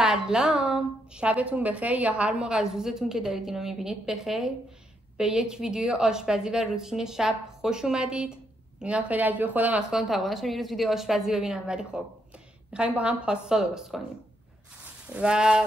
سلام، شبتون بخیر یا هر موقع از روزتون که دارید اینو میبینید بخیر. به یک ویدیو آشپزی و روتین شب خوش اومدید. اینا خیلی عجیبه، خودم از خودم توقع نداشتم یه روز ویدیو آشپزی ببینم، ولی خب میخوایم با هم پاستا درست کنیم و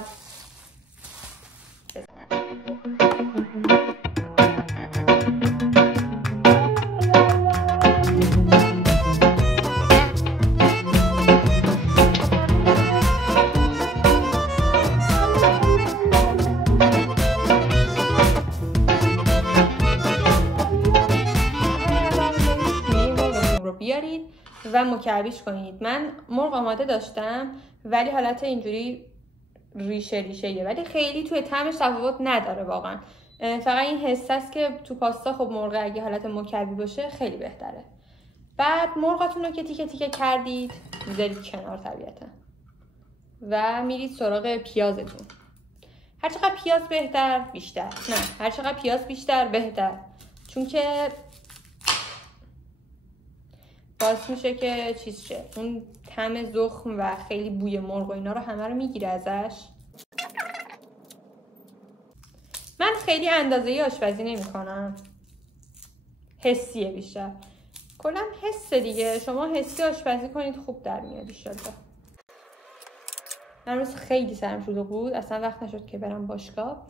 بیارید و مکعبیش کنید. من مرغ آماده داشتم ولی حالت اینجوری ریشه ولی خیلی توی طعمش تفاوت نداره واقعا. فقط این حس است که تو پاستا خب مرغ اگه حالت مکعبی باشه خیلی بهتره. بعد مرغاتون رو که تیکه تیکه کردید میذارید کنار طبیعتا و میرید سراغ پیازتون. هر چقدر پیاز بهتر بیشتر، نه هر چقدر پیاز بیشتر بهتر، چون که باعث میشه که چیز شه، اون طعم زخم و خیلی بوی مرغ و اینا رو همه رو میگیره ازش. من خیلی اندازه‌ای آشپزی نمی‌کنم، حسیه بیشتر. کلا حس دیگه، شما حسی آشپزی کنید خوب در میاد ان شاءالله. من روز خیلی سرم شلوغ بود، اصلا وقت نشد که برم باشگاه.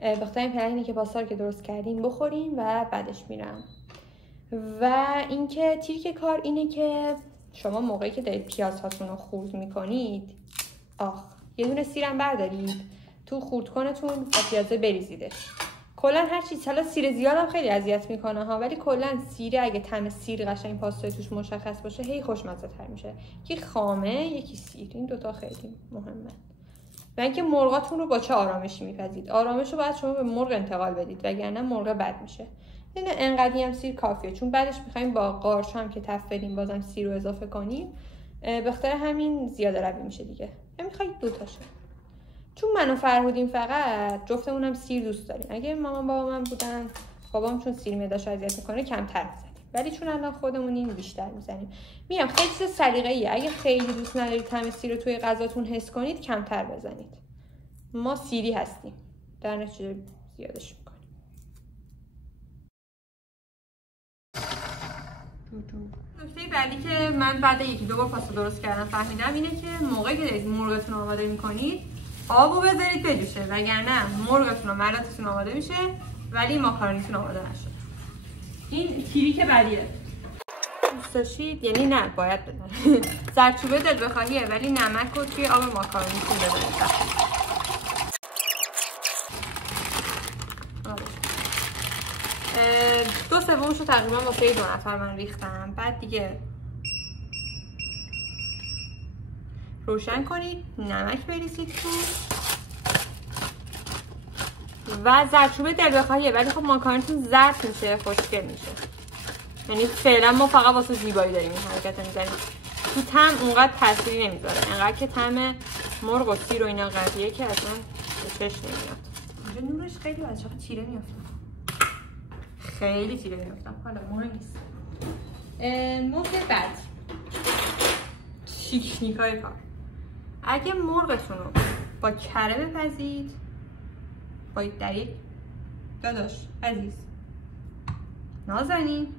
بخاطر این پلنی که پاستا رو که درست کردیم بخوریم و بعدش میرم. و اینکه تریک کار اینه که شما موقعی که دارید پیاز هاتون رو خورد میکنید، یه دونه سیرم بردارید تو خردکنتون و پیازه بریزیدش. کلا هر چیز، حالا سیر زیادم خیلی اذیت میکنه ها، ولی کلا سیر اگه طعم سیر قشنگ پاستای توش مشخص باشه هی خوشمزه تر میشه. یکی خامه یکی سیر، این دوتا خیلی مهمه. و اینکه مرغاتون رو با چه آرامشی میپزید. آرامش رو باید شما به مرغ انتقال بدید وگرنه مرغ بد میشه. یعنی انقدری هم سیر کافیه، چون بعدش میخوایم با قارچ هم که تف بدیم بازم سیر رو اضافه کنیم، به خاطر همین زیاده روی میشه دیگه. میخواید دو تاشه، چون من و فرهودیم فقط جفتمونم سیر دوست داریم. اگه مامان بابا من بودن، بابام چون سیر معده‌شو اذیت میکنه کمتر میزنیم، ولی چون الان خودمونیم بیشتر میزنیم. میگم خیلی چیز سلیقه‌ایه، اگه خیلی دوست ندارید طعم سیر رو توی غذاتون حس کنید کمتر بزنید. ما سیری هستیم، در نتیجه زیادش میکنیم. نکته بعدی که من بعد یکی دو بار پاستا درست کردم فهمیدم اینه که موقعی که دارید مرغتون رو آماده میکنید آبو بذارید بجوشه، وگرنه مرغتون و ملاتتون آماده میشه ولی ماکارونیتون آماده نشه. این تریک بعدیه. دوست داشتید، یعنی نه باید بزنید زردچوبه دل بخواهیه، ولی نمک رو توی آب ماکارونیتون بذارید. 2/3 رو تقریبا واسه 2 نفر من ریختم. بعد دیگه روشن کنید، نمک بریزید تو و زردچوبه دل بخواهیه، ولی خب ماکارونیتون زرد میشه، خوشگل میشه. یعنی فعلا ما فقط واسه زیبایی داریم این حرکت رو میزنیم. تو طعم اونقدر تأثیری نمیذاره، انقدر که طعم مرغ و سیر و اینا قویه که اصلا به چشم نمیاد. اینجا نورش خیلی بچه‌ها تیره میافته، خیلی تیره میافتم، حالا مهم نیست. مورد بعد تکنیکای کار. اگه مرغتون رو با کره بپزید، با دریق داداش عزیز نازنین،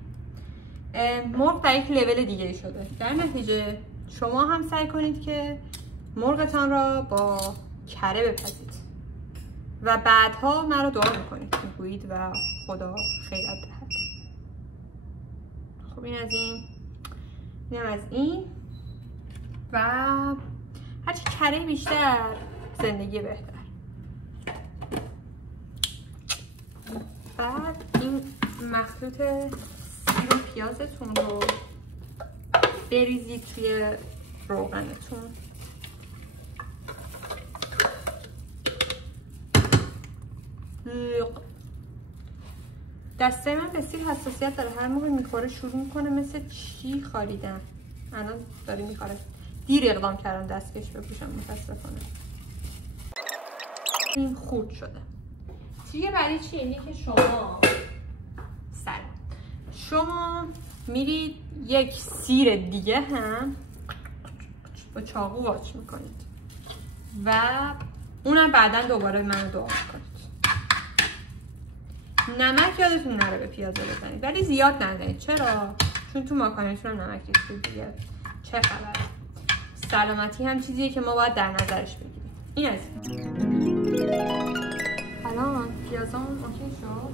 مرغ در یک لول دیگه شده. در نتیجه شما هم سعی کنید که مرغتان را با کره بپزید و بعدها من رو دعا میکنید، میگویید و خدا خیرت دهد. خب این از این و هرچی کره بیشتر زندگی بهتر. بعد این مخلوط سیر و پیازتون رو بریزید توی روغنتون. دسته من به سیر حساسیت داره، هر موقع میخوره شروع میکنه مثل چی خاریدن. الان داره میخوره، دیر اقدام کردم دستکش بپوشم متاسفانه. این خورد شده. دیگه برای چی؟ اینه که شما میرید یک سیر دیگه هم با چاقو واچ میکنید. و اونم بعدا دوباره منو دعا کنید. نمک یادتون نره به پیازه بزنید، ولی زیاد نزنید. چرا؟ چون تو ماکارونیتون هم نمک ریختید دیگه. چه خبره؟ سلامتی هم چیزیه که ما باید در نظرش بگیریم. این از الان پیازام اوکی شد.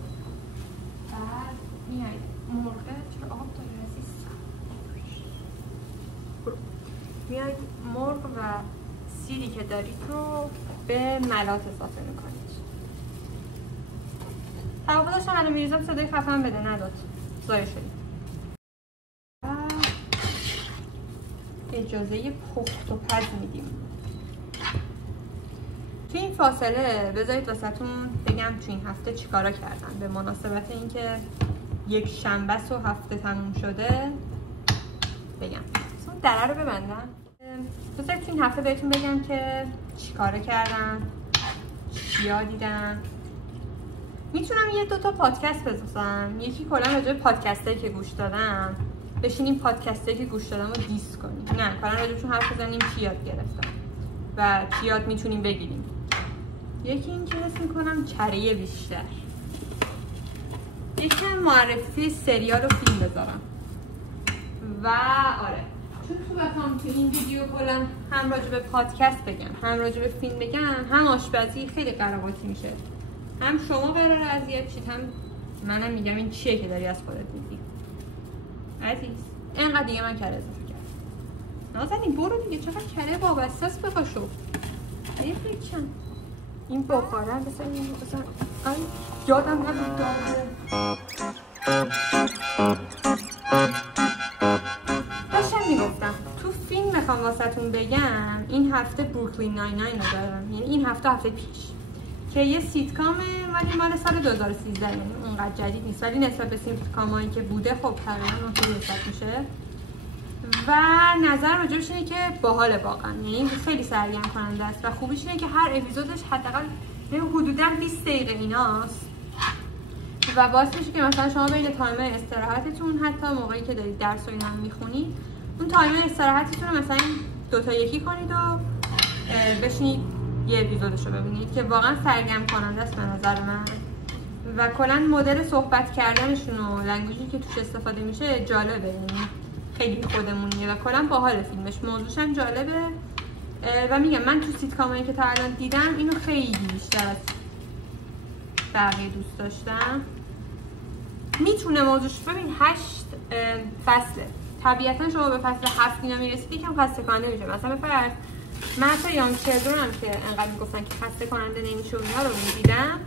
بعد میایید مرغ چرا آب داره عزیز؟ میایید مرغ و سیری که دارید رو به ملات اضافه میکنید. توقع داشتم الان میریزم صدای خفن بده، نداد، ضایع شدید. اجازه پخت و پز میدیم. تو این فاصله بذارید واسهتون بگم تو این هفته چیکارا کردم به مناسبت اینکه یک شنبه و هفته تموم شده. بگم دره رو ببندم. بذارید تو این هفته بهتون بگم که چیکارا کردم، چیا دیدم. میتونم یه دوتا پادکست بسازم. یکی کلا راجع به پادکستایی که گوش دادم، بشینیم پادکستایی که گوش دادم رو دیس کنیم. نه کلا راجعشون حرف بزنیم چی یاد گرفتم و چی یاد میتونیم بگیریم. یکی این که حس میکنم کره بیشتر. یکی معرفی سریال و فیلم بذارم. و آره چون تو بخوام تو این ویدیو کلا هم راجع به پادکست بگم هم راجع به فیلم بگم هم آشپزی خیلی قراباتی میشه. هم شما قراره اذیت شید هم منم میگم این چیه که داری از خودت میگی. عزیز اینقدر دیگه من کره اضافه کردم. نازنین برو دیگه، چقدر کره وابسته است به قاشق. بفرکن این بخاره مثلا این مثلا آی یادم نبود داره. داشتم میگفتم تو فیلم میخوام واسهتون بگم این هفته بروکلین 99 رو دارم. یعنی این هفته پیش که یه سیتکامه ولی مال سال 2013، یعنی اونقدر جدید نیست ولی نسبت به سیتکامایی که بوده خب تقریبا اونطوری حساب میشه. و نظر راجبش اینه که باحال واقعا، یعنی خیلی سرگرم کننده است و خوبیش اینه که هر اپیزودش حداقل حدوداً 20 دقیقه ایناست و باعث میشه که مثلا شما بین تایم استراحتتون حتی موقعی که دارید درس و اینا میخونید اون تایم استراحتتون رو مثلا دوتا یکی کنید و بشینید یه اپیزودش رو ببینید که واقعا سرگرم کننده است به نظر من. و کلا مدل صحبت کردنشون و لنگویجی که توش استفاده میشه جالبه، یعنی خیلی خودمونیه و کلا باحال فیلمش، موضوعش هم جالبه. و میگم من تو سیتکامایی که تا الان دیدم اینو خیلی بیشتر از بقیه دوست داشتم. میتونه موضوعش ببین 8 فصله، طبیعتا شما به فصل 7 اینا میرسید یکم خسته کننده میشه. مثلا بفرض من حتی یانگ چلدرن هم که انقدر میگفتن که خسته کننده نمیشه و اینا رو میدیدم،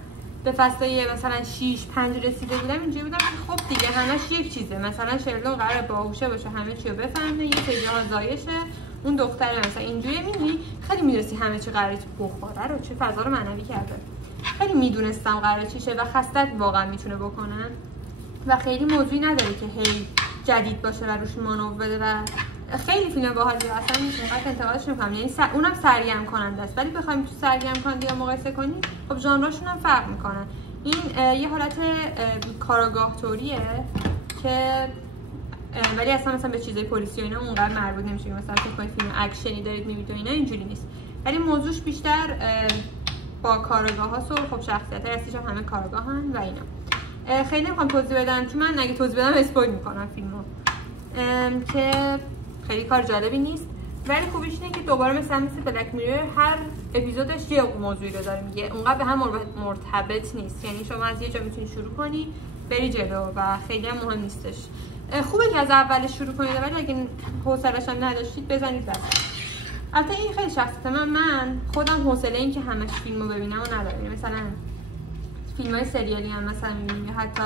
به فصلای مثلا 6 5 رسیده بودم اینجوری بودم که خب دیگه همش یک چیزه. مثلا شرلوک قراره باهوشه باشه، همه چی رو بفهمه، یه سری ها زایشه، اون دختره مثلا اینجوری میدونی خیلی میرسی همه چی قراره بخوره رو چه فضا رو معنوی کرده. خیلی میدونستم قراره چی شه و خستت واقعا میتونه بکنن و خیلی موضوعی نداره که هی جدید باشه و روش مانور بده و خیلی فیلم باحالیه. اصلا اینقدر انتقادش نمی‌کنم، یعنی اونم سرگرم کننده است ولی بخوایم تو سرگرم کننده یا مقایسه کنیم خب ژانرشون هم فرق میکنن. این یه حالت کاراگاه توریه که ولی اصلا مثلا به چیزای پلیسی و اینا اونقدر مربوط نمیشه. مثلا فکر کنید فیلم اکشنی دارید میبینید و اینا اینجوری نیست، ولی موضوعش بیشتر با کاراگاه هاست و خب شخصیت‌های اصلیش هم همه کاراگاهن و اینا. خیلی نمیخوام توضیح بدم چون من اگه توضیح بدم اسپویل میکنم فیلمو که خیلی کار جالبی نیست. ولی خوبیش اینه که دوباره مثل بلک میرر هر اپیزودش یه موضوعی رو داره میگه، اونقدر به هم مرتبط نیست. یعنی شما از یه جا میتونی شروع کنی بری جلو و خیلی هم مهم نیستش. خوبه که از اولش شروع کنید ولی اگه حوصله‌اش هم نداشتید بزنید بس. البته این خیلی شخصیت من خودم حوصله این که همش فیلمو ببینم و ندارم. مثلا فیلم‌های سریالی هم مثلا می‌بینم، حتی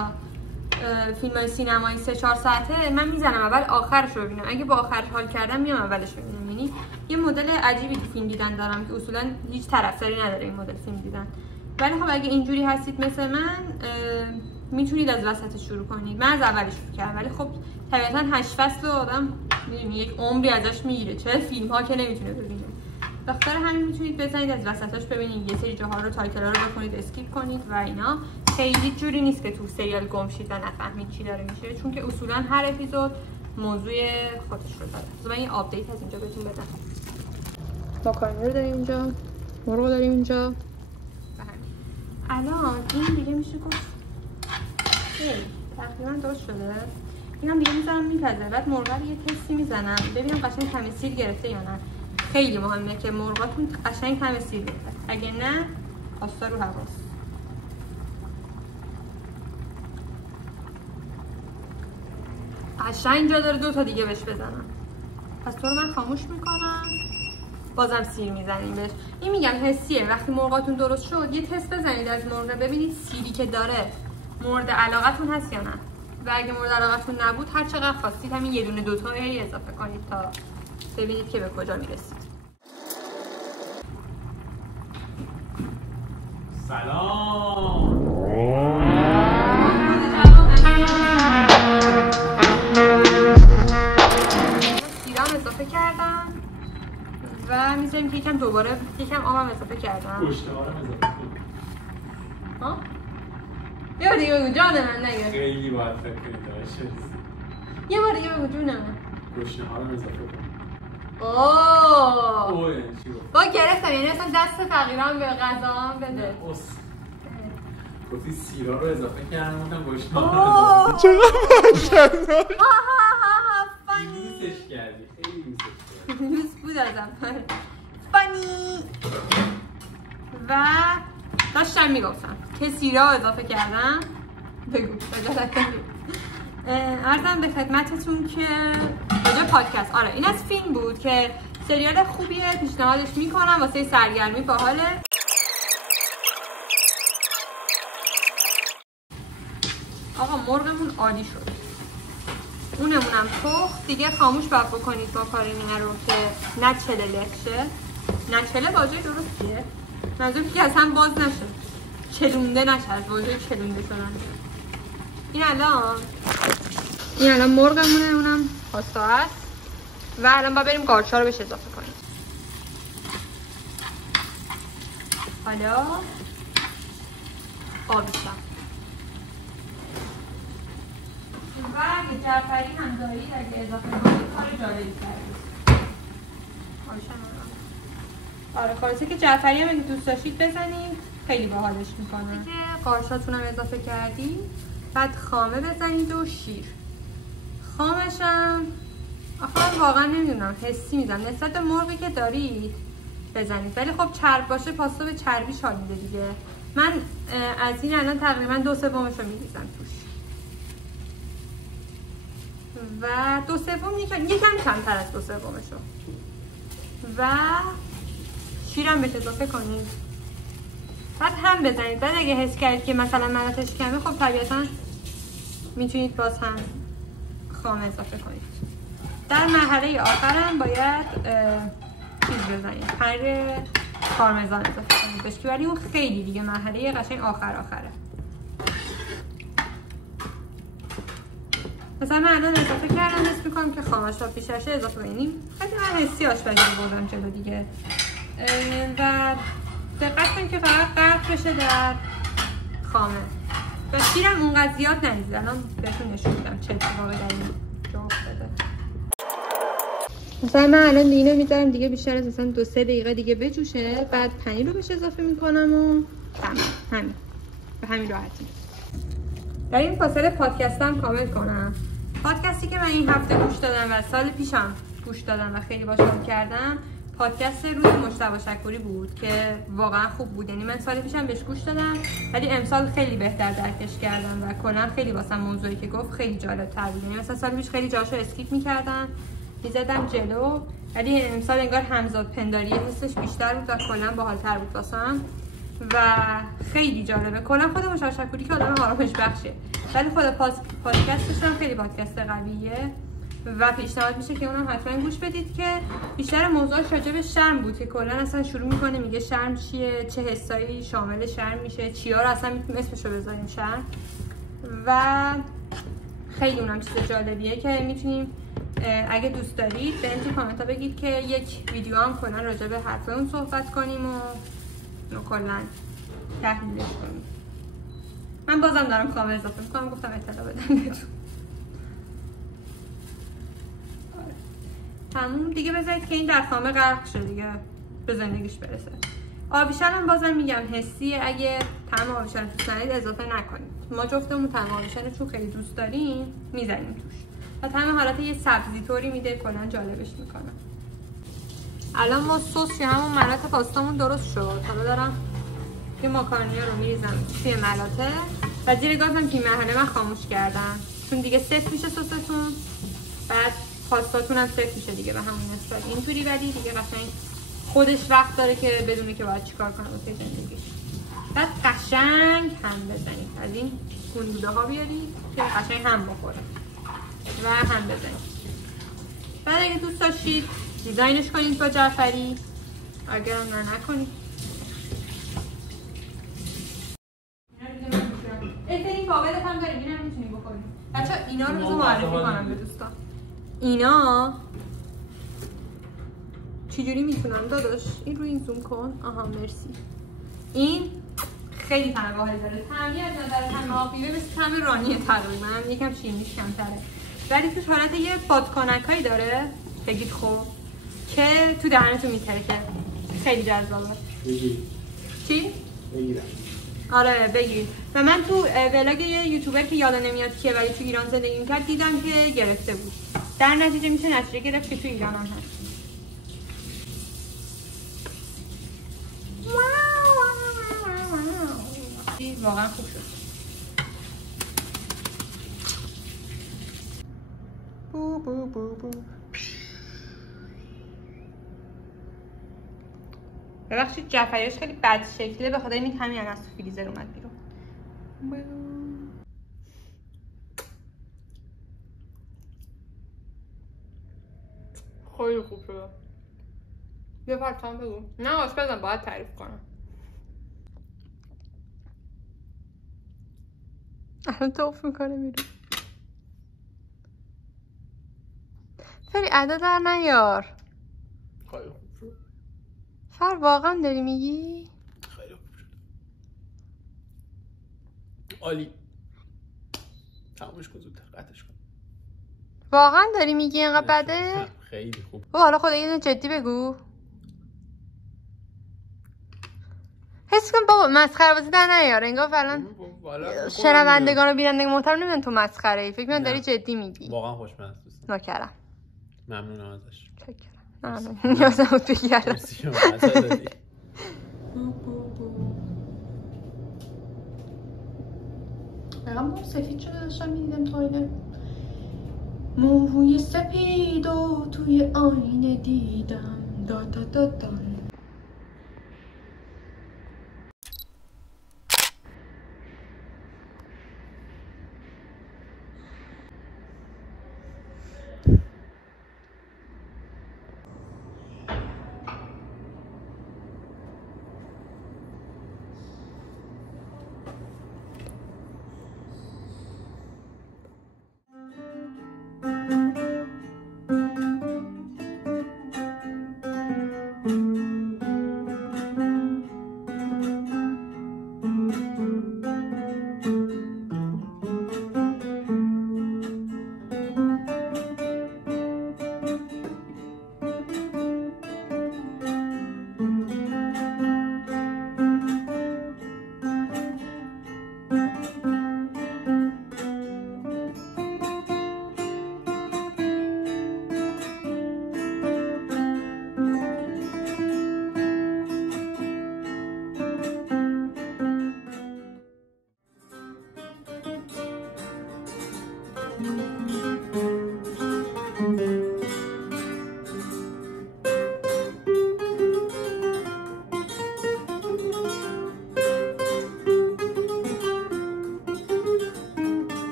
فیلم‌های سینمایی 3-4 ساعته من میزنم اول آخرش رو ببینم. اگه با آخرش حال کردم میام اولش ببینم. یعنی یه مدل عجیبی تو فیلم دیدن دارم که اصولا هیچ طرفداری نداره این مدل فیلم دیدن. ولی خب اگه اینجوری هستید مثل من میتونید از وسطش شروع کنید. من از اولش شروع کردم ولی خب طبیعتا 8 فصل آدم میدونی یک عمری ازش میگیره، چه فیلم‌ها که نمیتونه ببینه. بخاطر همین میتونید بزنید از وسطش ببینید، یه سری جاها رو تایتل‌ها رو بخونید اسکیپ کنید و اینا. خیلی جوری نیست که تو سریال گم شید و نفهمید چی داره میشه، چون که اصولا هر اپیزود موضوع خودش رو داره. من یه آپدیت از اینجا بهتون بدم. ماکارونی رو داریم اینجا مرغ داریم اینجا. الان این دیگه میشه گفت تقریبا درست شده. اینم دیگه میذارم میپزه. بعد مرغ رو یه تستی میزنم ببینم قشنگ کم سیر گرفته یا نه. خیلی مهمه که مرغاتون قشنگ کم سیر گرفته، اگه نه پاستا رو هواست. قشنگ اینجا داره 2 تا دیگه بهش بزنم، پس تو رو من خاموش میکنم. بازم سیر میزنیم بهش. این میگم حسیه. وقتی مرغاتون درست شد یه تست بزنید از مرغ ببینید سیری که داره مورد علاقتون هست یا نه، و اگه مورد علاقتون نبود هر چقدر خواستید همین یه دونه 2 تا اضافه کنید تا ببینید که به کجا میرسید. سلام. سیرم اضافه کردم و میذاریم که یکم دوباره یکم آبم اضافه کردم. گوشته‌هارم اضافه کنید. ها؟ یه بار دیگه بگو جان من نگه. خیلی باید فکر کنید داشت. یه بار دیگه بگو جون من. گوشته‌هارم اضافه کنید. اوه. یعنی چی بود؟ با گرفتم، یعنی اصلا دست تغییرم به غذام بده. گفتی سیرا رو اضافه کردم گفتم گوشت‌ها رو اوه. اضافه کردم. فانی. دوستش کردی. خیلی دوستش کردی. دوست بود ازم. فانی. و داشتم میگفتم که سیرا اضافه کردم. بگو بجالت بگو. عرضم به خدمتتون که راجع پادکست، آره این از فیلم بود که سریال خوبیه، پیشنهادش میکنم واسه سرگرمی باحاله. آقا مرغمون عالی شد، اونمونم پخت دیگه. خاموش باید بکنید با کارینه رو که نچله لخشه. نچله واژه درستیه؟ منظورم که اصلا باز نشه، چلونده نشه، از واژه چلونده شدن. این الان مرغمونه، اونم پاستا هست و الان با بریم قارچا رو بهش اضافه کنیم. حالا آبیشم و اگه جعفری هم دارید اگه اضافه کنید کار جالبی کردید. آره خلاصه که جعفری هم اگه دوست داشتید بزنید خیلی باحالش میکنه. دیگه قارچاتون هم اضافه کردید، بعد خامه بزنید و شیر. خامشم آخه من واقعا نمیدونم، حسی میزنم نسبت به مرغی که دارید بزنید، ولی خب چرب باشه پاستا به چربی حال میده دیگه. من از این الان تقریبا 2/3 رو میریزم توش و 2/3 یکم کمتر از 2/3 رو و شیرم بهش اضافه کنید، بعد هم بزنید. بعد اگه حس کردید که مثلا ملاتش کمه خب طبیعتا میتونید باز هم خام اضافه کنید. در مرحله آخرم باید چیز بزنید، پنیر پارمزان اضافه کنید بهش، ولی اون خیلی دیگه مرحله قشنگ آخره. مثلا من الان اضافه کردم، حس میکنم که خامش تا پیششه اضافه کنیم. خیلی من حسی آشپزی رو بردم جلو دیگه و دقت کنید که فقط غرق بشه در خامه و شیرم اونقدر زیاد نریزید. الان بهتون نشون میدم چه اتفاقی در این جا افتاده. مثلا من الان اینو میذارم دیگه بیشتر از مثلا 2-3 دقیقه دیگه بجوشه، بعد پنیر رو بهش اضافه میکنم و همین به همین راحتی. در این فاصله پادکستم کامل کنم. پادکستی که من این هفته گوش دادم و سال پیشم گوش دادم و خیلی باحال حال کردم، پادکست روز مجتبی شکوری بود که واقعا خوب بود. یعنی من سال پیشم بهش گوش دادم ولی امسال خیلی بهتر درکش کردم و کلا خیلی واسم موضوعی که گفت خیلی جالب تر بود. یعنی مثلا سال پیش خیلی جاشو اسکیپ می‌کردم، می‌زدم جلو، ولی امسال انگار همزاد پنداری حسش بیشتر بود و کلا باحال‌تر بود واسم و خیلی جالبه. کلا خود مجتبی شکوری که آدم آرامش بخشه، ولی خود پادکستش هم خیلی پادکست قویه و پیشنهاد میشه که اونم حتما گوش بدید که بیشتر موضوعش راجع به شرم بود که کلا اصلا شروع میکنه میگه شرم چیه، چه حسایی شامل شرم میشه، چیا رو اصلا میتونیم اسمشو بذاریم شرم و خیلی اونم چیز جالبیه که میتونیم اگه دوست دارید به این کامنت ها بگید که یک ویدیو هم کلا راجع به حرف اون صحبت کنیم و کلا تحلیلش کنیم. من بازم دارم کامل اضافه میکنم، گفتم اطلاع بدم بهتون. تموم دیگه، بذارید که این در خامه غرق شه دیگه به زندگیش برسه. آبیشن هم بازم میگم حسیه، اگه طعم آبیشن رو دوست ندارید اضافه نکنید. ما جفتمون طعم آبیشن رو چون خیلی دوست داریم میزنیم توش و طعم حالت یه سبزی طوری میده، کلا جالبش میکنه. الان ما سس یا همون ملات پاستامون درست شد. حالا دارم یه ماکارونیا رو میریزم توی ملاته و زیر گازم که این مرحله من خاموش کردم چون دیگه سفت میشه سستون، بعد پاستاتون هم سفت میشه دیگه به همون نسبت اینطوری، ولی دیگه قشنگ خودش وقت داره که بدونه که باید چیکار کنه واسه زندگیش. بعد قشنگ هم بزنید، از این گندوده ها بیارید که قشنگ هم بخوره و هم بزنید. بعد اگه دوست داشتید دیزاینش کنید با جعفری، اگرم نکنید. این فاولت هم داریم، این هم میتونیم بخوریم. بچه اینا رو بذار معرفی کنم به دوستان. اینا چجوری میتونم داداش؟ این رو این زوم کن. آها مرسی. این خیلی طعم باحالی داره. طعمی از نظر طعم آبیه مثل طعم رانیه تقریبا، یکم شیرینیش کمتره. ولی توش حالت یه بادکنکایی داره. بگید خب که تو دهنتون میترکه. خیلی جذابه. بگیر. چی؟ بگیرم. آره بگیر. و من تو ولاگ یه یوتیوبر که یادم نمیاد کیه ولی تو ایران زندگی میکرد دیدم که گرفته بود. در نتیجه میشه نتیجه گرفت که تو ایران هم هست. واقعا خوب شد. بو بو بو بو. ببخشید جعفریش خیلی بد شکله، به خاطر این همین از تو فریزر اومد بیرون. خیلی خوب شده. یه پرتام بگو. نه آشپزم باید تعریف کنم. الان توف میکنه میرون. فری ادا در نیار. خیلی خوب شد. فر واقعا داری میگی؟ خیلی خوب شد. عالی. تمامش کن زودتر، قطعش کن. واقعا داری میگی اینقدر بده؟ خیلی خوب. حالا خدا اینو جدی بگو. حس کن بابا مسخره بازی در نیار، انگار فعلا شنوندگان و بینندگان محترم نمیدونن تو مسخره ای، فکر کنم داری جدی میگی. واقعا خوشمزه است. نوکرم. ممنونم ازش. چکرم. نه نیازم بود بگی الان. مرسی شما مزه دادی. رقم سفید شده داشتم میدیدم تایلر. موهای سپید و توی آینه دیدم دا دا دا دا.